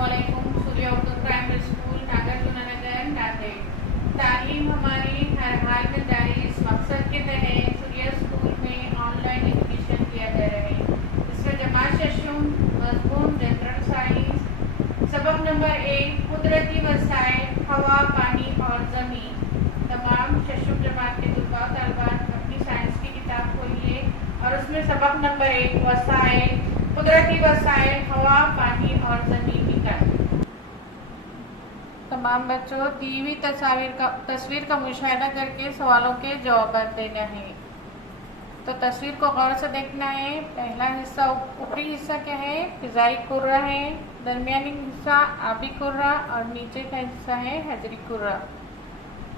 अस्सलामुअलैकुम। Surya Urdu primary school Nagarjunanagar Nanded. तालीम हमारी हर हाल में जारी। इस मकसद के तहत सूर्या स्कूल में ऑनलाइन एजुकेशन किया जा रहा है। इसमें जमात शशुम, मजमून जनरल साइंस, सबक नंबर 1 कुदरती वसाइल, हवा, पानी और ज़मीन। तमाम शशुम जमात के तुलबा तलबात अपनी साइंस की किताब खोलिए और उसमें सबक नंबर 1 वसाइल, कुदरती वसाइल, हवा, पानी और ज़मीन निकालें। तमाम बच्चों दी हुई तस्वीर का मुशाहिदा करके सवालों के जवाब देना है। तो तस्वीर को गौर से देखना है। पहला हिस्सा ऊपरी हिस्सा क्या है? फिजाई कुर्रा है। दरमियानी हिस्सा आबी कुर्रा और नीचे का हिस्सा है हजरी कुर्रा।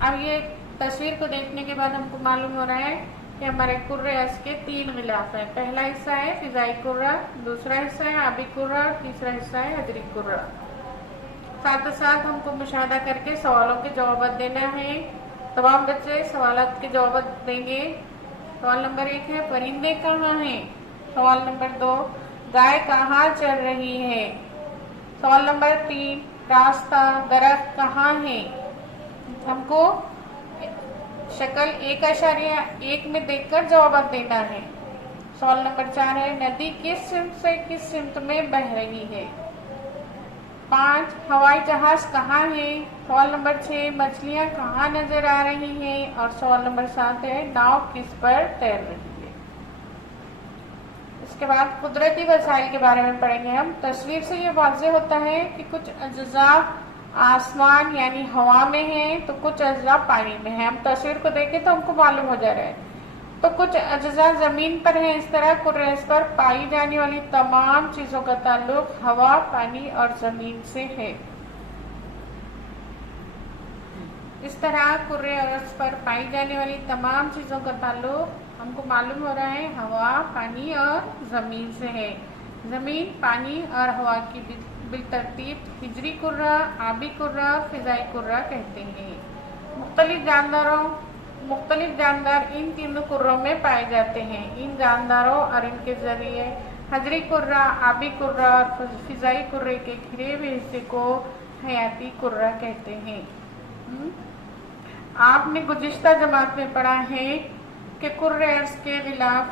अब ये तस्वीर को देखने के बाद हमको मालूम हो रहा है कि हमारे कुर्रे के 3 गिलाफ हैं। पहला हिस्सा है फिजाई कुर्रा, दूसरा हिस्सा है आबी कुर्रा और तीसरा हिस्सा है हजरी कुर्रा। साथ साथ हमको मुशाहिदा करके सवालों के जवाब देना है। तमाम बच्चे सवाल के जवाब देंगे। सवाल नंबर 1 है परिंदे कहाँ हैं। सवाल नंबर 2 गाय कहाँ चल रही है। सवाल नंबर 3 रास्ता दरख्त कहाँ है। हमको शक्ल 1.1 में देखकर जवाब देना है। सवाल नंबर 4 है नदी किस सिमत से किस सिमत में बह रही है। 5 हवाई जहाज कहाँ है। सवाल नंबर 6 मछलियाँ कहाँ नजर आ रही हैं। और सवाल नंबर 7 है नाव किस पर तैर रही है। इसके बाद कुदरती वसाइल के बारे में पढ़ेंगे हम। तस्वीर से ये वाज़ेह होता है कि कुछ अज्जा आसमान यानी हवा में है तो कुछ अज्जा पानी में है। हम तस्वीर को देखें तो हमको मालूम हो जा रहा है। तो कुछ अज्जा जमीन पर है। इस तरह कुर्रेस पर पाई जाने वाली तमाम चीजों का ताल्लुक हवा, पानी और जमीन से है। इस तरह कुर्रेस पर पाई जाने वाली तमाम चीजों का ताल्लुक हमको मालूम हो रहा है हवा, पानी और जमीन से है। जमीन, पानी और हवा की बिलतरतीब हिजरी कुर्रा, आबी कुर्रा, फिजाई कुर्रा कहते हैं। मुख्तलिफ जानदार इन तीनों कुर्रों में पाए जाते हैं। इन जानदारों और इनके जरिए हजरी कुर्रा, आबी कुर्रा और फिजाई कुर्रे के घिरे हुए हिस्से को हयाती कुर्रा कहते हैं। आपने गुज़िश्ता जमात में पढ़ा है कि कुर्रे अर्ज़ के गिलाफ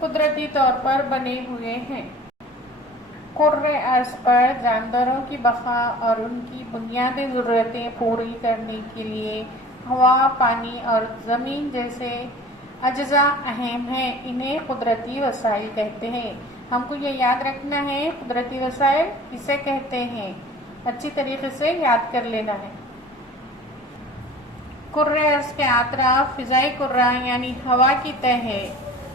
कुदरती तौर पर बने हुए हैं। कुर्रे अर्ज़ पर जानदारों की बका और उनकी बुनियादी ज़रूरतें पूरी करने के लिए हवा, पानी और ज़मीन जैसे अज्जा अहम हैं। इन्हें कुदरती वसाइल कहते हैं। हमको ये याद रखना है कुदरती वसाइल किसे कहते हैं। अच्छी तरीके से याद कर लेना है। कुर्रे अर्ज़ के अतराफ फिजाई कुर्रा यानी हवा की तह है।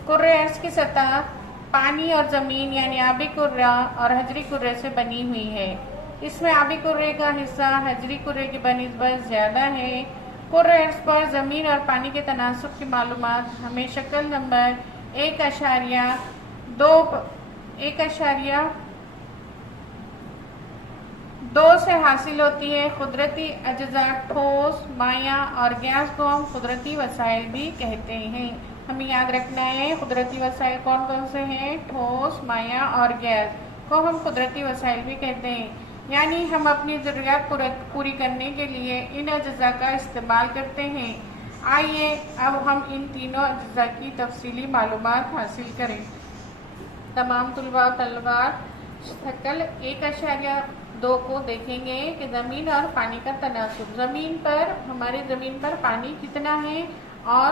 कुर्रे अर्ज़ की सतह पानी और ज़मीन यानी आबी कुर्रा और हजरी कुर्रे से बनी हुई है। इसमें आबी कुर्रे का हिस्सा हजरी कुर्रे की बनिस्बत ज़्यादा है। कुर्रे अर्ज़ पर ज़मीन और पानी के तनासुब की मालूमात हमें शक्ल नंबर 1.2 से हासिल होती है। कुदरती अज्जा ठोस, माया और गैस को हम कुदरती वसाइल भी कहते हैं। हमें याद रखना है कुदरती वसाइल कौन कौन से हैं। ठोस, माया और गैस को हम कुदरती वसाइल भी कहते हैं। यानी हम अपनी ज़रूरियात पूरी करने के लिए इन अज्जा का इस्तेमाल करते हैं। आइए अब हम इन तीनों अज्जा की तफसीली मालूमात हासिल करें। तमाम तुलबा तलबात शक्ल 1.2 को देखेंगे कि ज़मीन और पानी का तनासुब। हमारे ज़मीन पर पानी कितना है और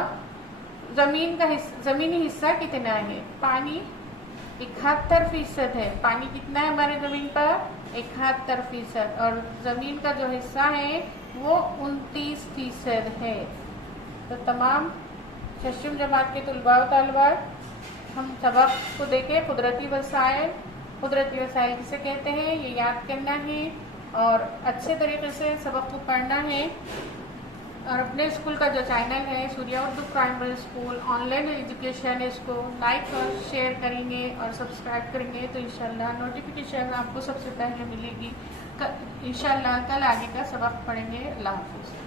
ज़मीनी हिस्सा कितना है। पानी 71% है। पानी कितना है हमारे ज़मीन पर? 71%। और ज़मीन का जो हिस्सा है वो 29% है। तो तमाम शशुम जमात के तुलबा व तालिबात हम सबक को देखें। कुदरती वसाइल किसे कहते हैं ये याद करना है और अच्छे तरीके से सबक को पढ़ना है। और अपने स्कूल का जो चैनल है Surya Urdu primary school online education, इसको लाइक और शेयर करेंगे और सब्सक्राइब करेंगे तो इंशाल्लाह नोटिफिकेशन आपको सबसे पहले मिलेगी। इंशाल्लाह कल आगे का सबक पढ़ेंगे। अल्लाह हाफ़िज़।